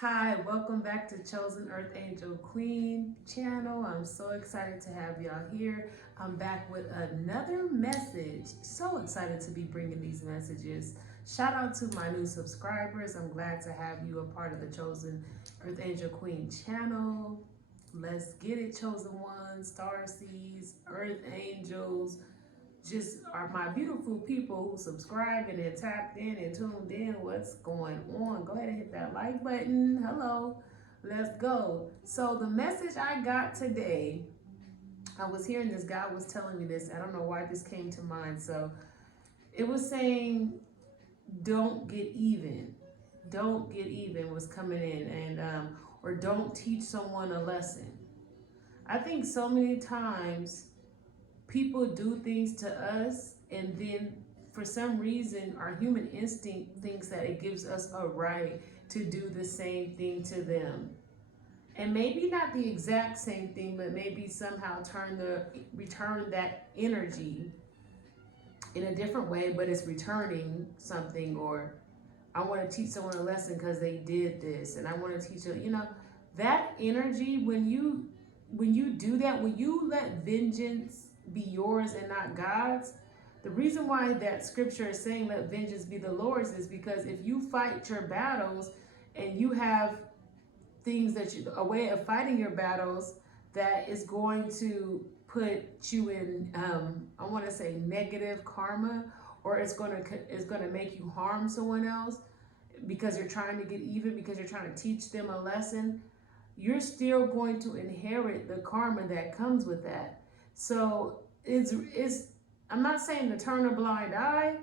Hi, welcome back to Chosen Earth Angel Queen channel. I'm so excited to have y'all here. I'm back with another message. So excited to be bringing these messages. Shout out to my new subscribers. I'm glad to have you a part of the Chosen Earth Angel Queen channel. Let's get it, chosen ones, star seeds, earth angels, just are my beautiful people who subscribed and tapped in and tuned in. What's going on? Go ahead and hit that like button. Hello, let's go. So the message I got today, I was hearing this guy was telling me this. I don't know why this came to mind. So it was saying, don't get even. Don't get even was coming in, and or don't teach someone a lesson. I think so many times people do things to us, and then for some reason our human instinct thinks that it gives us a right to do the same thing to them, and maybe not the exact same thing, but maybe somehow return that energy in a different way, but it's returning something. Or I want to teach someone a lesson because they did this, and I want to teach that energy. When you do that, when you let vengeance be yours and not God's, the reason why that scripture is saying let vengeance be the Lord's is because if you fight your battles and you have things a way of fighting your battles that is going to put you in, I want to say negative karma, or it's going to make you harm someone else because you're trying to get even, because you're trying to teach them a lesson, you're still going to inherit the karma that comes with that. So it's I'm not saying to turn a blind eye,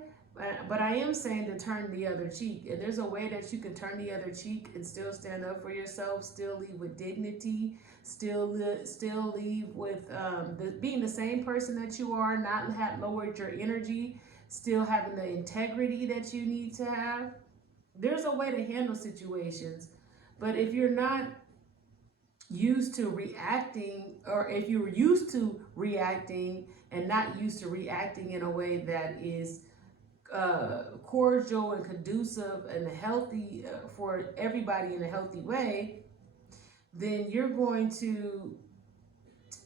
but I am saying to turn the other cheek. And there's a way that you can turn the other cheek and still stand up for yourself, still leave with dignity, still leave with being the same person that you are, not have lowered your energy, still having the integrity that you need to have. There's a way to handle situations, but if you're not used to reacting, or if you're used to reacting and not used to reacting in a way that is cordial and conducive and healthy for everybody in a healthy way, then you're going to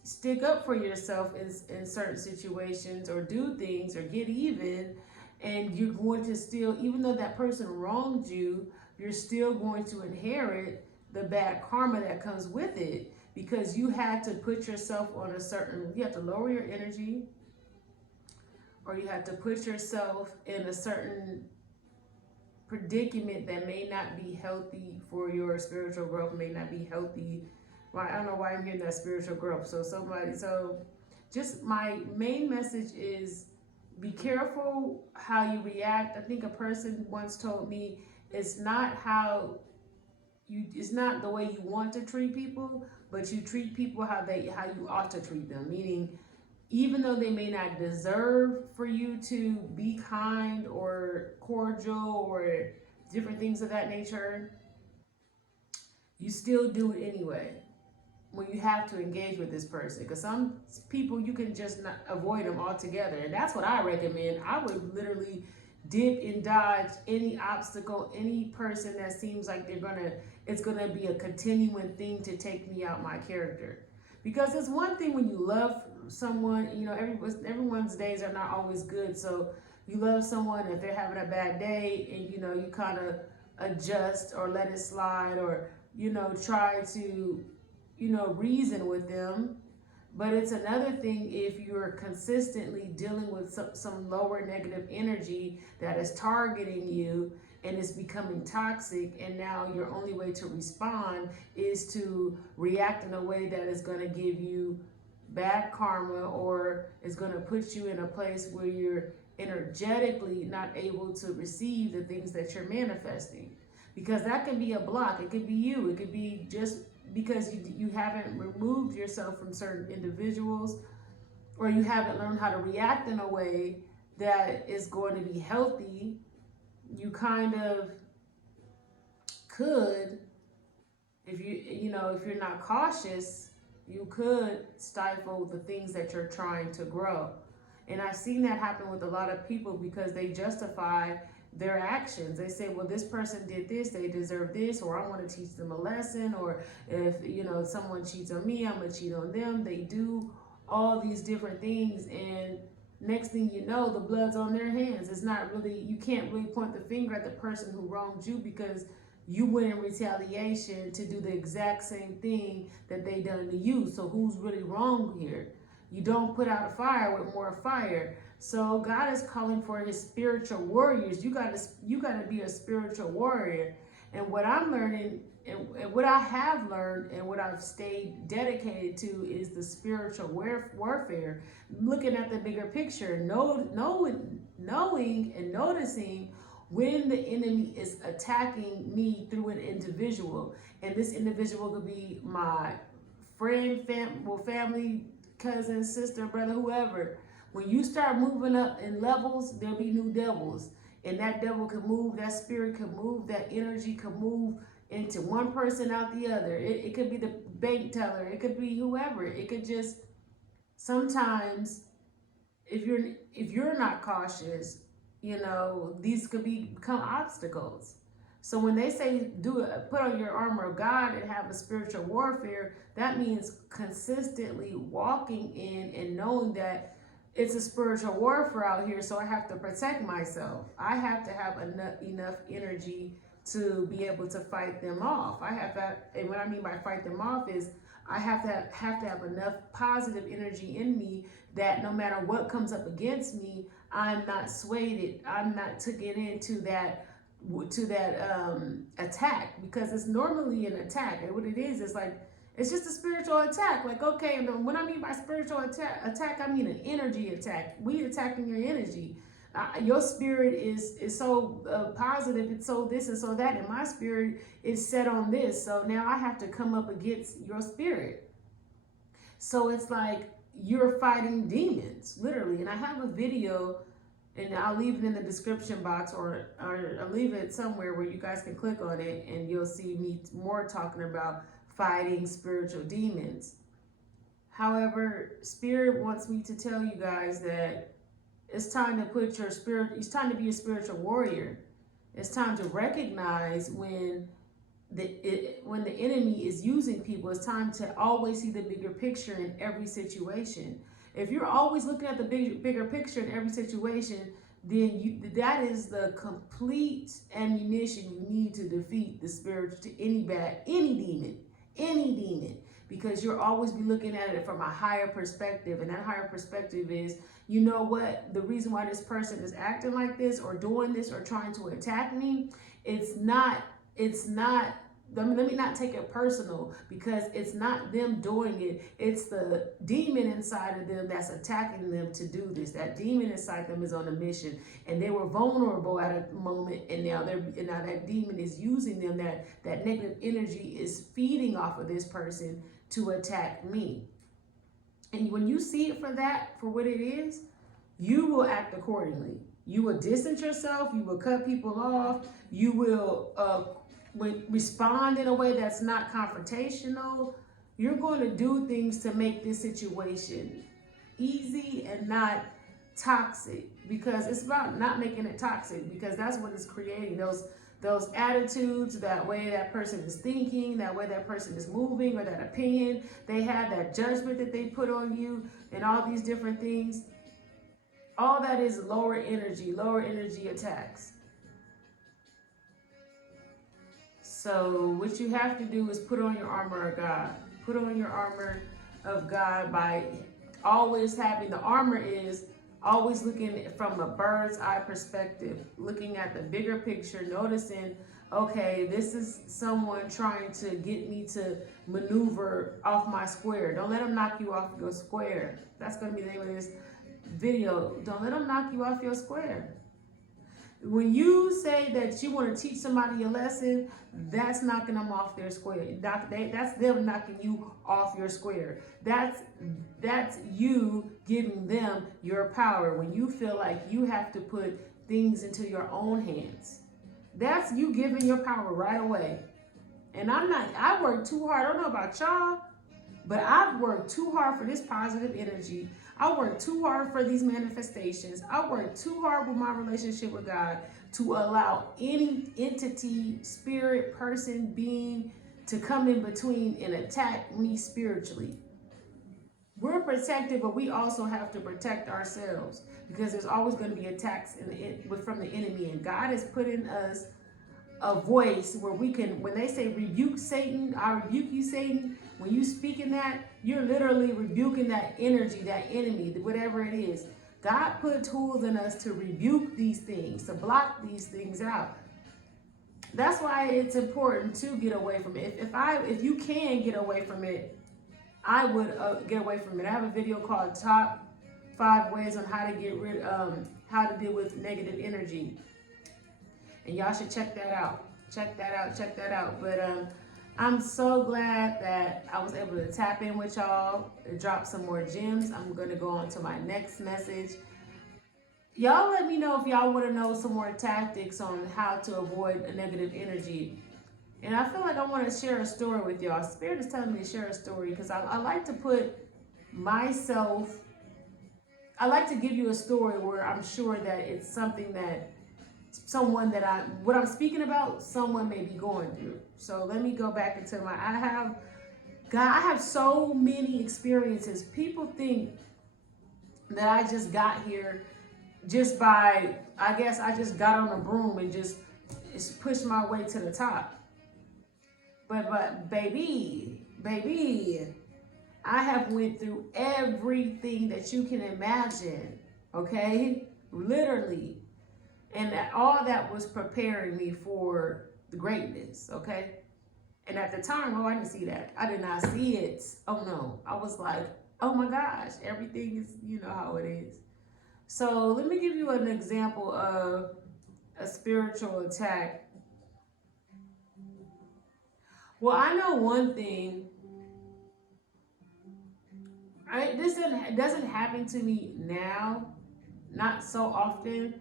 stick up for yourself in certain situations, or do things, or get even. And you're going to still, even though that person wronged you, you're still going to inherit the bad karma that comes with it, because you had to put yourself on you have to lower your energy, or you have to put yourself in a certain predicament that may not be healthy for your spiritual growth, may not be healthy. Well, I don't know why I'm hearing that spiritual growth. So just my main message is, be careful how you react. I think a person once told me, it's not it's not the way you want to treat people, but you treat people how you ought to treat them. Meaning, even though they may not deserve for you to be kind or cordial or different things of that nature, you still do it anyway when you have to engage with this person. Because some people, you can just not avoid them altogether, and that's what I recommend. I would literally dip and dodge any obstacle, any person that seems like it's gonna be a continuing thing to take me out my character. Because it's one thing when you love someone, everyone's days are not always good. So you love someone, if they're having a bad day, and you kind of adjust or let it slide, or try to reason with them. But it's another thing if you're consistently dealing with some lower negative energy that is targeting you and is becoming toxic, and now your only way to respond is to react in a way that is going to give you bad karma, or is going to put you in a place where you're energetically not able to receive the things that you're manifesting. Because that can be a block. It could be you. It could be just because you haven't removed yourself from certain individuals, or you haven't learned how to react in a way that is going to be healthy. You kind of could, if you're not cautious, you could stifle the things that you're trying to grow. And I've seen that happen with a lot of people, because they justify their actions. They say, well, this person did this, they deserve this, or I want to teach them a lesson, or if, you know, someone cheats on me, I'm going to cheat on them. They do all these different things, and next thing you know, the blood's on their hands. It's not really, you can't really point the finger at the person who wronged you, because you went in retaliation to do the exact same thing that they done to you. So who's really wrong here? You don't put out a fire with more fire. So God is calling for his spiritual warriors. You gotta be a spiritual warrior. And what I'm learning, and what I have learned, and what I've stayed dedicated to, is the spiritual warfare. Looking at the bigger picture, knowing and noticing when the enemy is attacking me through an individual. And this individual could be my friend, family, cousin, sister, brother, whoever. When you start moving up in levels, there'll be new devils. And that devil can move, that spirit can move, that energy can move into one person out the other. It could be the bank teller, it could be whoever. It could just, sometimes, if you're not cautious, you know, these could become obstacles. So when they say put on your armor of God and have a spiritual warfare, that means consistently walking in and knowing that it's a spiritual warfare out here, so I have to protect myself. I have to have enough energy to be able to fight them off. I have that, and what I mean by fight them off is I have to have enough positive energy in me that no matter what comes up against me, I'm not swayed. I'm not taken into that attack, because it's normally an attack. And what it is like, it's just a spiritual attack. Like, okay, and when I mean by spiritual attack, I mean an energy attack. We attacking your energy. Your spirit is so positive, it's so this and so that, and my spirit is set on this. So now I have to come up against your spirit. So it's like you're fighting demons, literally. And I have a video, and I'll leave it in the description box, or I'll leave it somewhere where you guys can click on it, and you'll see me more talking about fighting spiritual demons. However, Spirit wants me to tell you guys that it's time to put your spirit, it's time to be a spiritual warrior. It's time to recognize when the enemy is using people. It's time to always see the bigger picture in every situation. If you're always looking at the bigger picture in every situation, then that is the complete ammunition you need to defeat the spirit, to any demon, because you'll always be looking at it from a higher perspective. And that higher perspective is, you know what, the reason why this person is acting like this, or doing this, or trying to attack me, it's not, let me not take it personal, because it's not them doing it. It's the demon inside of them that's attacking them to do this. That demon inside them is on a mission, and they were vulnerable at a moment, and now that demon is using them. That negative energy is feeding off of this person to attack me. And when you see it for what it is, you will act accordingly. You will distance yourself. You will cut people off. You will respond in a way that's not confrontational. You're going to do things to make this situation easy and not toxic, because it's about not making it toxic, because that's what is creating those attitudes, that way that person is thinking, that way that person is moving, or that opinion they have, that judgment that they put on you, and all these different things. All that is lower energy attacks. So what you have to do is put on your armor of God. Put on your armor of God by always having, the armor is always looking from a bird's eye perspective, looking at the bigger picture, noticing, okay, this is someone trying to get me to maneuver off my square. Don't let them knock you off your square. That's going to be the name of this video. Don't let them knock you off your square. When you say that you want to teach somebody a lesson, that's knocking them off their square. That's them knocking you off your square. That's you giving them your power when you feel like you have to put things into your own hands. That's you giving your power right away. And I work too hard. I don't know about y'all, but I've worked too hard for this positive energy. I work too hard for these manifestations. I work too hard with my relationship with God to allow any entity, spirit, person, being to come in between and attack me spiritually. We're protected, but we also have to protect ourselves, because there's always going to be attacks from the enemy. And God has put in us a voice where we can, when they say rebuke Satan, I rebuke you, Satan. When you speak in that, you're literally rebuking that energy, that enemy, whatever it is. God put tools in us to rebuke these things, to block these things out. That's why it's important to get away from it. If you can get away from it, I would get away from it. I have a video called Top 5 Ways on how to how to deal with negative energy. And y'all should check that out. Check that out. But I'm so glad that I was able to tap in with y'all and drop some more gems. I'm going to go on to my next message. Y'all let me know if y'all want to know some more tactics on how to avoid a negative energy. And I feel like I want to share a story with y'all. Spirit is telling me to share a story because I like to put myself, I like to give you a story where I'm sure that it's something that someone that what I'm speaking about, someone may be going through. So let me go back into I have so many experiences. People think that I just got here just by, I guess I just got on a broom and just pushed my way to the top. But baby, I have went through everything that you can imagine, okay? Literally. And all that was preparing me for the greatness, okay? And at the time, I didn't see that. I did not see it. Oh no, I was like, oh my gosh, everything is, you know how it is. So let me give you an example of a spiritual attack. Well, I know one thing. This doesn't happen to me now, not so often,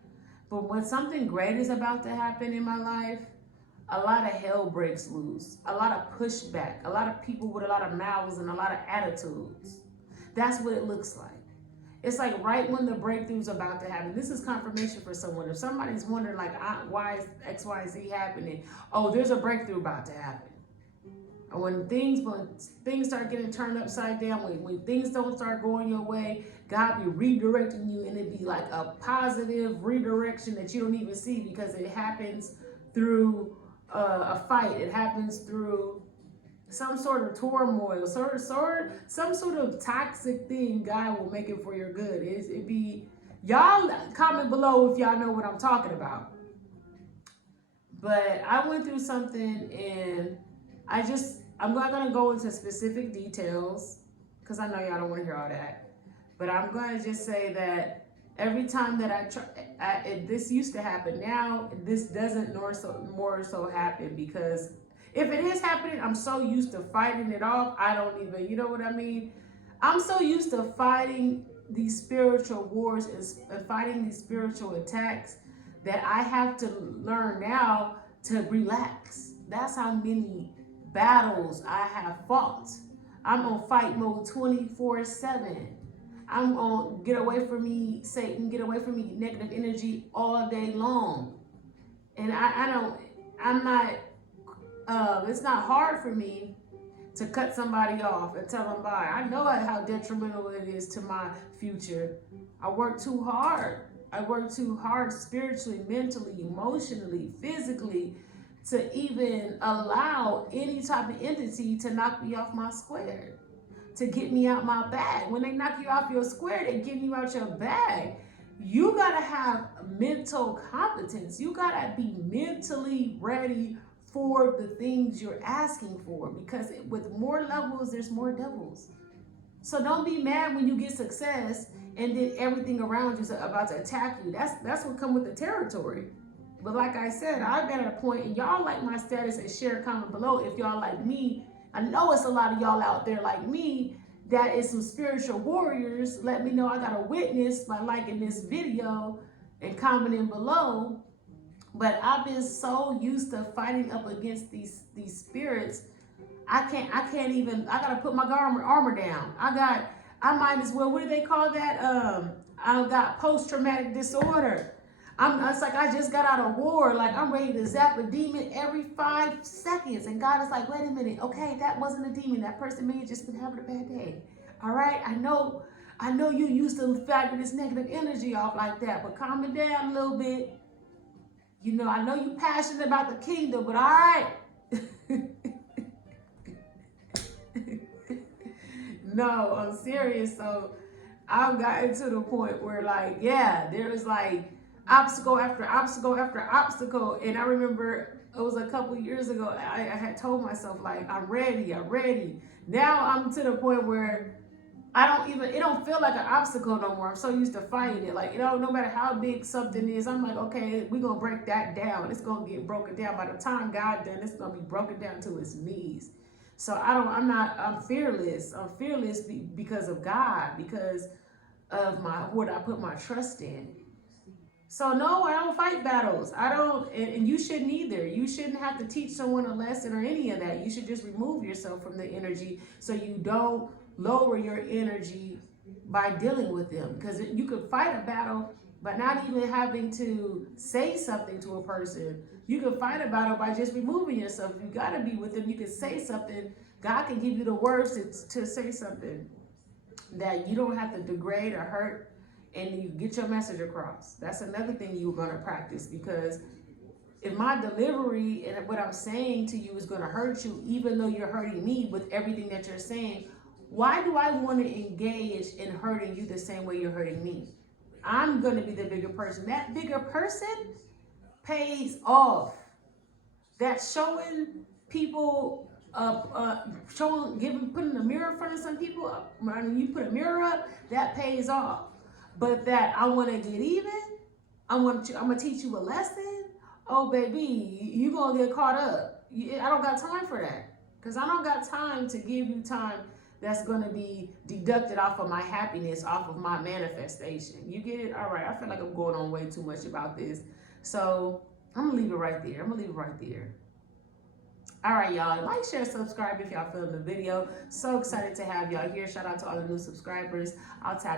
but when something great is about to happen in my life, a lot of hell breaks loose, a lot of pushback, a lot of people with a lot of mouths and a lot of attitudes. That's what it looks like. It's like right when the breakthrough's about to happen. This is confirmation for someone. If somebody's wondering like, why is X, Y, Z happening? Oh, there's a breakthrough about to happen. When things start getting turned upside down, when things don't start going your way, God be redirecting you, and it be like a positive redirection that you don't even see, because it happens through a fight. It happens through some sort of turmoil, some sort of toxic thing. God will make it for your good. It be, y'all comment below if y'all know what I'm talking about. But I went through something, and I'm not going to go into specific details because I know y'all don't want to hear all that. But I'm going to just say that every time that I try, this used to happen. Now, this doesn't more so happen, because if it is happening, I'm so used to fighting it off. I don't even, you know what I mean? I'm so used to fighting these spiritual wars and fighting these spiritual attacks that I have to learn now to relax. That's how many battles I have fought. I'm on fight mode 24/7. I'm on get away from me, Satan, get away from me, negative energy all day long. And it's not hard for me to cut somebody off and tell them bye. I know how detrimental it is to my future. I work too hard. I work too hard spiritually, mentally, emotionally, physically, to even allow any type of entity to knock me off my square, to get me out my bag. When they knock you off your square, they're getting you out your bag. You gotta have mental competence. You gotta be mentally ready for the things you're asking for, because with more levels, there's more devils. So don't be mad when you get success and then everything around you is about to attack you. That's what comes with the territory. But like I said, I've been at a point, and y'all like my status and share a comment below if y'all like me. I know it's a lot of y'all out there like me that is some spiritual warriors. Let me know I got a witness by liking this video and commenting below. But I've been so used to fighting up against these spirits. I gotta put my armor down. I might as well, what do they call that? I got post-traumatic disorder. It's like I just got out of war. Like I'm ready to zap a demon every 5 seconds. And God is like, wait a minute. Okay, that wasn't a demon. That person may have just been having a bad day. All right. I know you used to factor this negative energy off like that, but calm it down a little bit. You know, I know you're passionate about the kingdom, but all right. No, I'm serious. So I've gotten to the point where, like, yeah, there was like obstacle after obstacle after obstacle. And I remember it was a couple years ago, I had told myself, like, I'm ready. Now I'm to the point where it don't feel like an obstacle no more. I'm so used to fighting it. Like, no matter how big something is, I'm like, okay, we're going to break that down. It's going to get broken down. By the time God done, it's going to be broken down to its knees. So I'm fearless. I'm fearless because of God, because of what I put my trust in. So no, I don't fight battles. I don't, and you shouldn't either. You shouldn't have to teach someone a lesson or any of that. You should just remove yourself from the energy so you don't lower your energy by dealing with them. Because you could fight a battle by not even having to say something to a person. You can fight a battle by just removing yourself. If you got to be with them, you can say something. God can give you the words to say something that you don't have to degrade or hurt, and you get your message across. That's another thing you're going to practice, because if my delivery and what I'm saying to you is going to hurt you, even though you're hurting me with everything that you're saying, why do I want to engage in hurting you the same way you're hurting me? I'm going to be the bigger person. That bigger person pays off. That's showing people, putting a mirror in front of some people. When you put a mirror up, that pays off. But that I want to get even, I'm gonna teach you a lesson. Oh, baby, you gonna get caught up. I don't got time for that, because I don't got time to give you time that's gonna be deducted off of my happiness, off of my manifestation. You get it? All right. I feel like I'm going on way too much about this, so I'm gonna leave it right there. All right, y'all. Like, share, subscribe if y'all feeling the video. So excited to have y'all here. Shout out to all the new subscribers. I'll tap